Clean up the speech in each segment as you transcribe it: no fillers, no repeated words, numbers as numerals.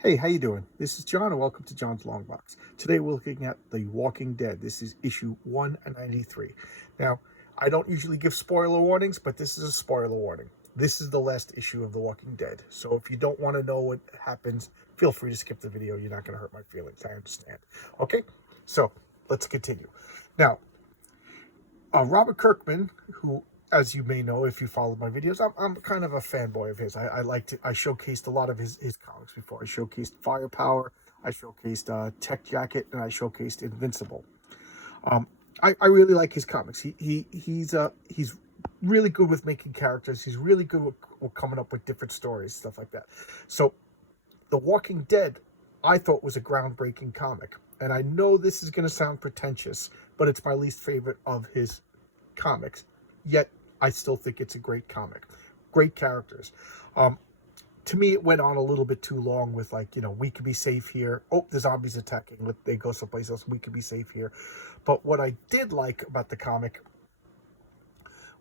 Hey, how you doing? This is John, and welcome to John's Long Box. Today we're looking at The Walking Dead. This is issue 193. Now, I don't usually give spoiler warnings, but this is a spoiler warning. This is the last issue of The Walking Dead. So if you don't want to know what happens, feel free to skip the video. You're not going to hurt my feelings. I understand. Okay? So, let's continue. Now, Robert Kirkman, who, as you may know if you followed my videos, I'm kind of a fanboy of his. I showcased a lot of his comics before. I showcased Firepower, I showcased Tech Jacket, and I showcased Invincible. Um, I really like his comics. He's really good with making characters. He's really good with coming up with different stories, stuff like that. So, The Walking Dead, I thought was a groundbreaking comic. And I know this is going to sound pretentious, but it's my least favorite of his comics. Yet, I still think it's a great comic. Great characters. To me, it went on a little bit too long with, like, we could be safe here. Oh, the zombies attacking. They go someplace else. We could be safe here. But what I did like about the comic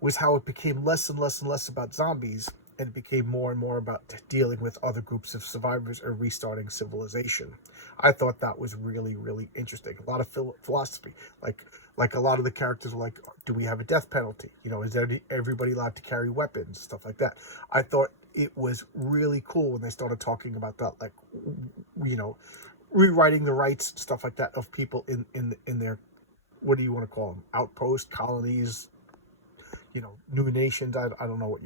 was how it became less and less and less about zombies, and it became more and more about dealing with other groups of survivors and restarting civilization. I thought that was really, really interesting. A lot of philosophy, like a lot of the characters were like, do we have a death penalty? Is everybody allowed to carry weapons? Stuff like that. I thought it was really cool when they started talking about that, like, rewriting the rights, stuff like that, of people in their, what do you want to call them, outpost colonies, new nations. I don't know what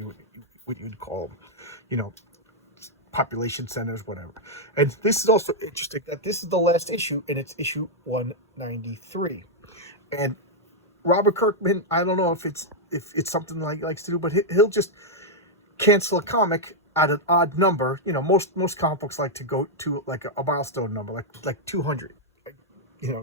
you'd call them, you know, population centers, whatever. And this is also interesting that this is the last issue, and it's issue 193. And Robert Kirkman, I don't know if it's something like he likes to do, but he'll just cancel a comic at an odd number. Most comic books like to go to like a milestone number, like 200.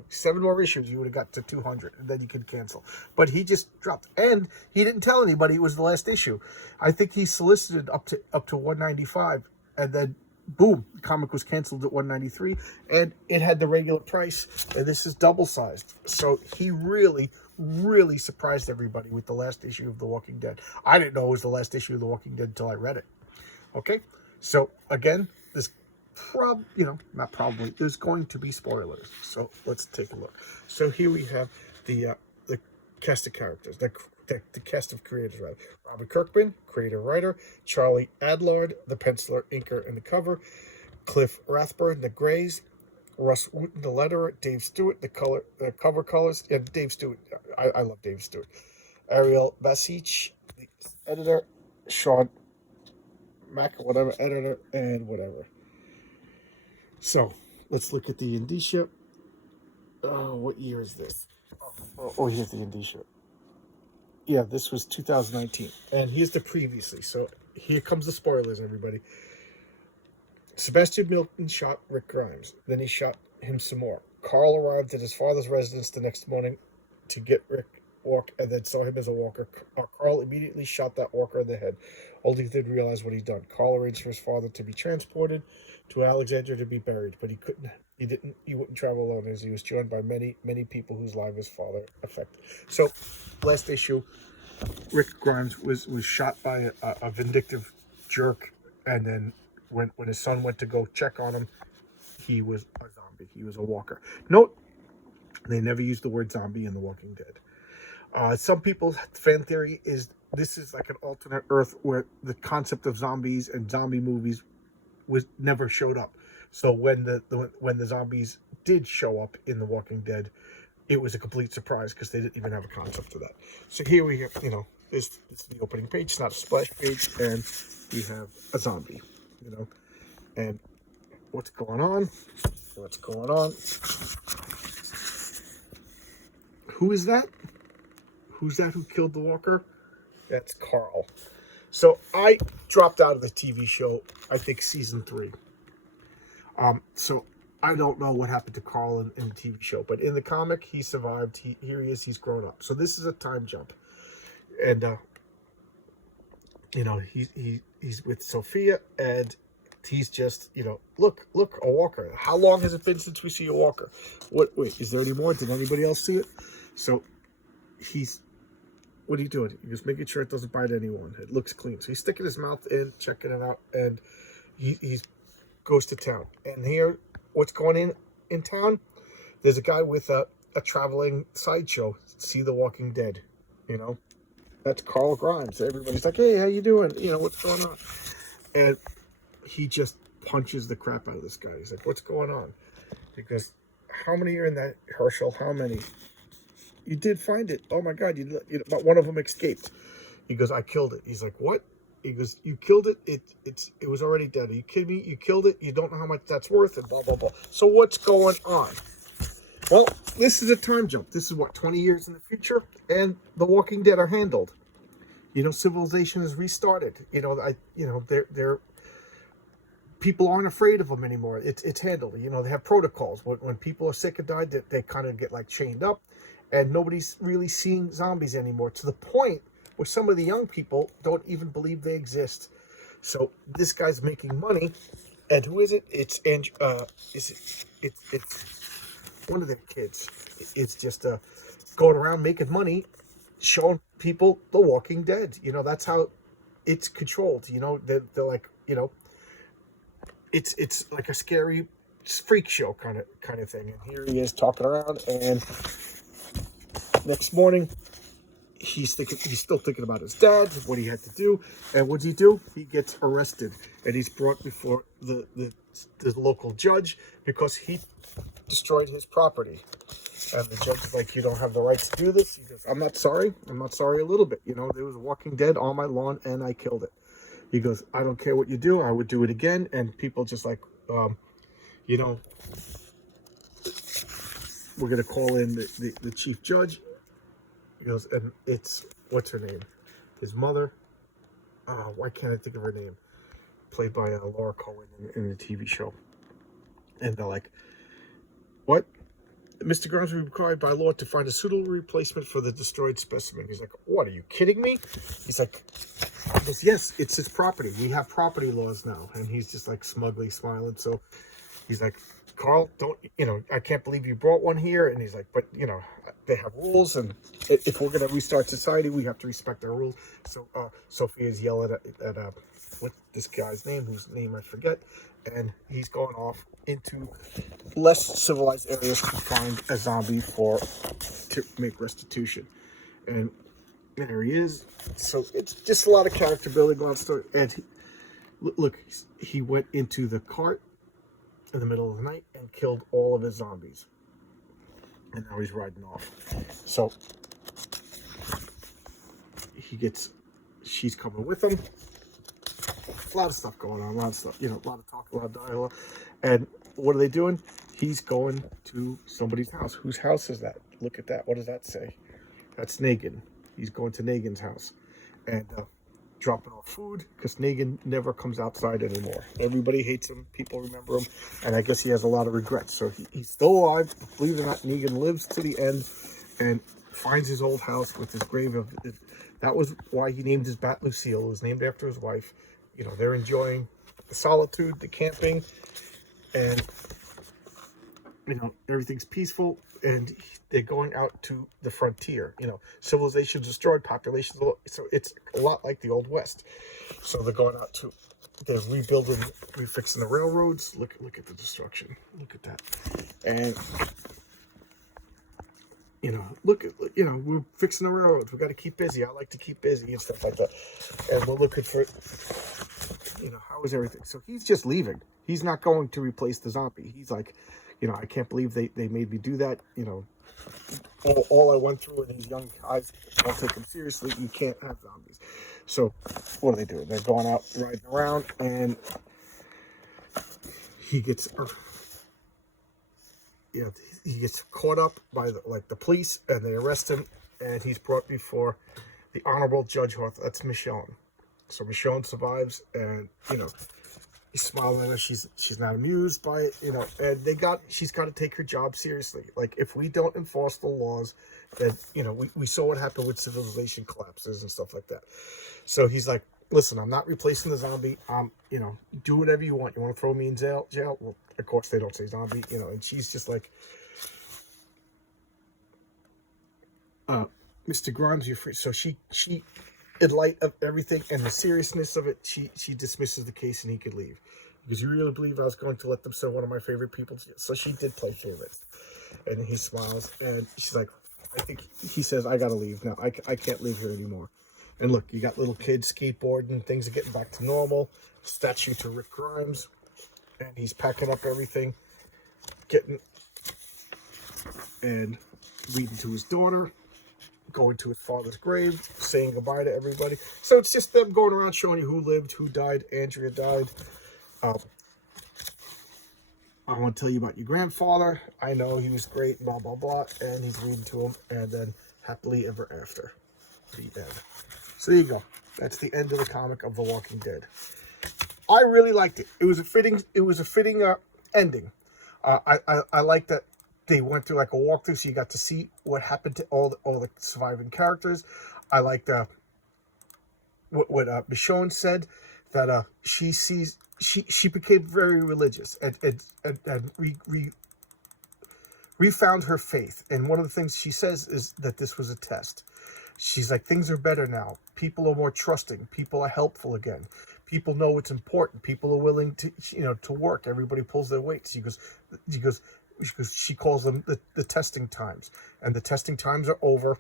7 more issues, you would have got to 200, and then you could cancel. But he just dropped, and he didn't tell anybody it was the last issue. I think he solicited up to 195, and then boom, the comic was canceled at 193, and it had the regular price, and this is double sized. So he really, really surprised everybody with the last issue of The Walking Dead. I didn't know it was the last issue of The Walking Dead until I read it. Okay, so again, this not probably, there's going to be spoilers. So let's take a look. So here we have the cast of characters, the cast of creators, rather. Robert Kirkman, creator writer. Charlie Adlard, the penciler, inker, and the cover. Cliff Rathburn, the grays. Russ Wooten, the letterer. Dave Stewart, the cover colors. Yeah, Dave Stewart. I love Dave Stewart. Ariel Basich, the editor. Sean Mack, whatever, editor, and whatever. So, let's look at the indicia. What year is this? Here's the indicia. Yeah, this was 2019. And here's the previously. So, here comes the spoilers, everybody. Sebastian Milton shot Rick Grimes. Then he shot him some more. Carl arrived at his father's residence the next morning to get Rick walk, and then saw him as a walker. Carl immediately shot that walker in the head, only then realized what he'd done. Carl arranged for his father to be transported to Alexandria to be buried, but he wouldn't travel alone, as he was joined by many people whose lives his father affected. So, last issue, Rick Grimes was shot by a vindictive jerk, and then when his son went to go check on him, he was a zombie. He was a walker. Note, they never used the word zombie in The Walking Dead. Some people's fan theory is this is like an alternate Earth where the concept of zombies and zombie movies was never showed up. So when the zombies did show up in The Walking Dead, it was a complete surprise because they didn't even have a concept of that. So here we have, this is the opening page. It's not a splash page, and we have a zombie, and what's going on? What's going on? Who is that? Who's that who killed the walker? That's Carl. So I dropped out of the TV show, I think season 3. So I don't know what happened to Carl in the TV show, but in the comic, he survived. Here he is. He's grown up. So this is a time jump, and he's with Sophia, and he's just look, a walker. How long has it been since we see a walker? Wait, is there any more? Did anybody else see it? So what are you doing? You're just making sure it doesn't bite anyone. It looks clean. So he's sticking his mouth in, checking it out, and he's goes to town. And here, what's going in town? There's a guy with a traveling sideshow, See the Walking Dead, you know? That's Carl Grimes. Everybody's like, hey, how you doing? You know, what's going on? And he just punches the crap out of this guy. He's like, what's going on? Because how many are in that, Herschel? How many? You did find it. Oh my God, but one of them escaped. He goes, I killed it. He's like, what? He goes, you killed it? It was already dead. Are you kidding me? You killed it? You don't know how much that's worth? And blah, blah, blah. So what's going on? Well, this is a time jump. This is what, 20 years in the future? And the Walking Dead are handled. You know, civilization is restarted. You know, they're people aren't afraid of them anymore. It's handled. You know, they have protocols. When people are sick or died, they kind of get like chained up, and nobody's really seeing zombies anymore, to the point where some of the young people don't even believe they exist. So this guy's making money, and who is it? It's one of their kids. It's just going around making money, showing people The Walking Dead. You know, that's how it's controlled. You know, they're like, you know, it's like a scary freak show kind of thing. And here he is talking around, and next morning he's still thinking about his dad, what he had to do. And what's he do? He gets arrested, and he's brought before the local judge because he destroyed his property. And the judge is like, you don't have the right to do this. He goes, I'm not sorry a little bit. You know, there was a Walking Dead on my lawn and I killed it. He goes, I don't care what you do, I would do it again. And people just like, you know, we're going to call in the chief judge. He goes, and it's, what's her name? His mother. Why can't I think of her name? Played by Laura Cohen in the TV show. And they're like, what? Mr. Grimes will be required by law to find a suitable replacement for the destroyed specimen. He's like, what, are you kidding me? He's like, he goes, yes, it's his property. We have property laws now. And he's just like smugly smiling. So he's like, Carl, I can't believe you brought one here. And he's like, but, you know, they have rules. And if we're going to restart society, we have to respect our rules. So Sophia's yelling at what this guy's name, whose name I forget. And he's going off into less civilized areas to find a zombie to make restitution. And there he is. So it's just a lot of character building on story. And look, he went into the cart in the middle of the night and killed all of his zombies. And now he's riding off. So she's coming with him. A lot of stuff going on, a lot of stuff, you know, a lot of talk, a lot of dialogue. And what are they doing? He's going to somebody's house. Whose house is that? Look at that. What does that say? That's Negan. He's going to Negan's house and dropping off food, because Negan never comes outside anymore. Everybody hates him. People remember him. And I guess he has a lot of regrets. So he's still alive. Believe it or not, Negan lives to the end and finds his old house with his grave. That was why he named his bat Lucille. It was named after his wife. You know, they're enjoying the solitude, the camping, and, you know, everything's peaceful, and they're going out to the frontier. You know, civilization's destroyed, population's low, so it's a lot like the Old West. So they're going out they're rebuilding, refixing the railroads. Look at the destruction. Look at that. And, you know, we're fixing the railroads. We got to keep busy. I like to keep busy and stuff like that. And we're looking for, you know, how is everything? So he's just leaving. He's not going to replace the zombie. He's like, you know, I can't believe they made me do that. You know, all I went through with these young guys, don't take them seriously. You can't have zombies. So what are they doing? They're going out riding around, and he gets, he gets caught up by the police, and they arrest him, and he's brought before the Honorable Judge Horth. That's Michonne. So Michonne survives, and, you know, he's smiling at her. She's not amused by it, you know, and she's got to take her job seriously. Like, if we don't enforce the laws, then, you know, we saw what happened with civilization collapses and stuff like that. So he's like, listen, I'm not replacing the zombie. You know, do whatever you want. You want to throw me in jail? Well, of course they don't say zombie, you know, and she's just like, Mr. Grimes, you're free. So she in light of everything and the seriousness of it, she dismisses the case and he could leave. Because you really believe I was going to let them send one of my favorite people to you? So she did play favorites. And he smiles, and she's like, I think he says, I gotta leave now. I can't live here anymore. And look, you got little kids skateboarding, things are getting back to normal. Statue to Rick Grimes, and he's packing up everything, getting and reading to his daughter, going to his father's grave, saying goodbye to everybody. So it's just them going around showing you who lived, who died. Andrea died. I want to tell you about your grandfather. I know he was great, blah, blah, blah. And he's reading to him, and then happily ever after. The end. So there you go. That's the end of the comic of The Walking Dead. I really liked it. It was a fitting ending. I like that they went through like a walkthrough, so you got to see what happened to all the surviving characters. I liked what Michonne said, that she sees she became very religious and refound her faith. And one of the things she says is that this was a test. She's like, things are better now. People are more trusting. People are helpful again. People know what's important. People are willing to, to work. Everybody pulls their weight. She calls them the testing times. And the testing times are over.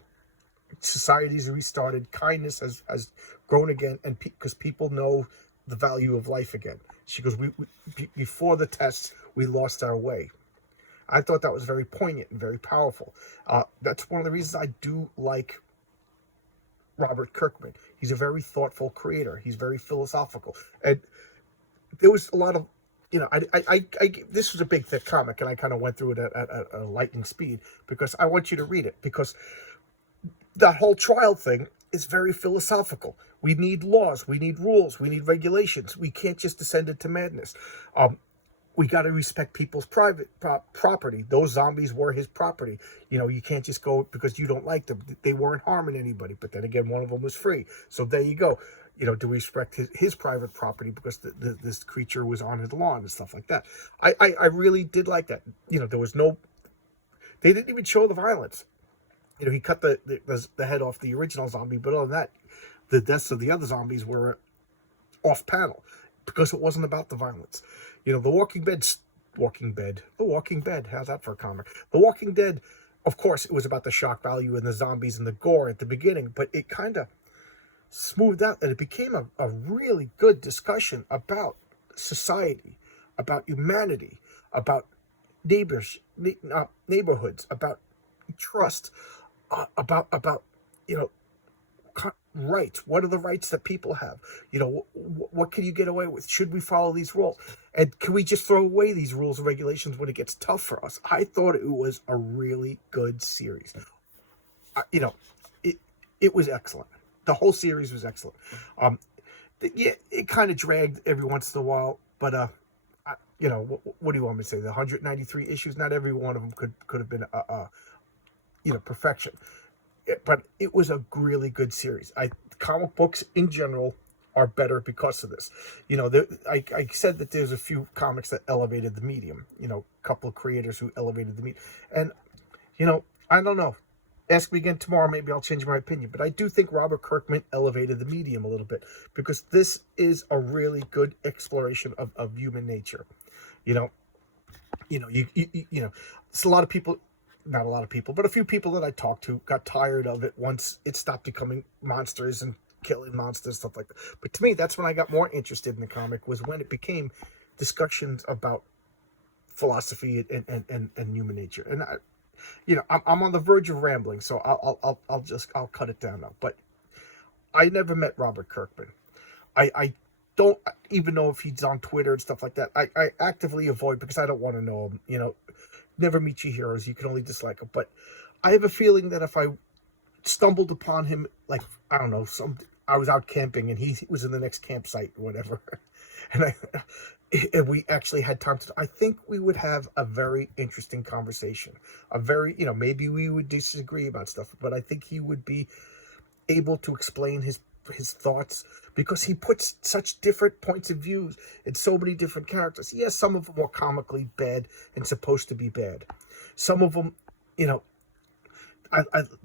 Society's restarted. Kindness has grown again. And because people know the value of life again. She goes, we before the tests, we lost our way. I thought that was very poignant and very powerful. That's one of the reasons I do like Robert Kirkman. He's a very thoughtful creator. He's very philosophical. And there was a lot of, this was a big, thick comic, and I kind of went through it at a lightning speed because I want you to read it, because that whole trial thing is very philosophical. We need laws. We need rules. We need regulations. We can't just descend into madness. We got to respect people's private property. Those zombies were his property. You can't just go because you don't like them. They weren't harming anybody. But then again, one of them was free. So there you go. Do we respect his private property because this creature was on his lawn and stuff like that. I really did like that. There was no... They didn't even show the violence. He cut the head off the original zombie, but other than that, the deaths of the other zombies were off panel because it wasn't about the violence. The Walking Dead, how's that for a comic? The Walking Dead, of course, it was about the shock value and the zombies and the gore at the beginning, but it kind of smoothed out, and it became a really good discussion about society, about humanity, about neighborhoods, about trust, about rights. What are the rights that people have? What can you get away with? Should we follow these rules? And can we just throw away these rules and regulations when it gets tough for us? I thought it was a really good series. It was excellent. The whole series was excellent. It kind of dragged every once in a while, but what do you want me to say? The 193 issues, not every one of them could have been perfection. But it was a really good series. Comic books in general are better because of this. I said that there's a few comics that elevated the medium. A couple of creators who elevated the medium. And, I don't know. Ask me again tomorrow, maybe I'll change my opinion. But I do think Robert Kirkman elevated the medium a little bit, because this is a really good exploration of human nature. It's a lot of people... Not a lot of people, but a few people that I talked to got tired of it once it stopped becoming monsters and killing monsters, stuff like that. But to me, that's when I got more interested in the comic, was when it became discussions about philosophy and human nature. And I'm on the verge of rambling, so I'll cut it down now. But I never met Robert Kirkman. I don't even know if he's on Twitter and stuff like that. I actively avoid, because I don't want to know him. Never meet your heroes. You can only dislike them. But I have a feeling that if I stumbled upon him, like, I don't know, I was out camping and he was in the next campsite or whatever, and we actually had time to, I think we would have a very interesting conversation. A very, maybe we would disagree about stuff, but I think he would be able to explain his thoughts, because he puts such different points of views in so many different characters. Yes, some of them are comically bad and supposed to be bad. Some of them,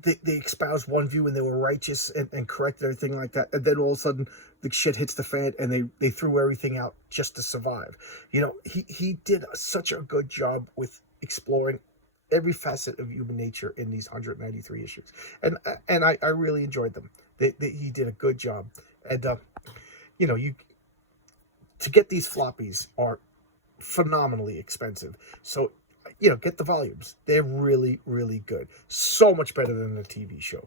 they espoused one view and they were righteous and correct and everything like that, and then all of a sudden the shit hits the fan and they threw everything out just to survive. You know, he did such a good job with exploring every facet of human nature in these 193 issues, and I really enjoyed them. He did a good job, and you know, you to get these floppies are phenomenally expensive. So, you know, get the volumes. They're really, really good. So much better than the TV show.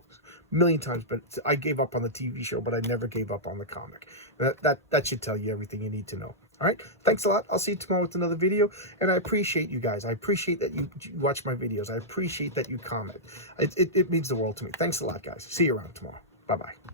A million times better. I gave up on the TV show, but I never gave up on the comic. That should tell you everything you need to know. All right. Thanks a lot. I'll see you tomorrow with another video. And I appreciate you guys. I appreciate that you watch my videos. I appreciate that you comment. It means the world to me. Thanks a lot, guys. See you around tomorrow. Bye-bye.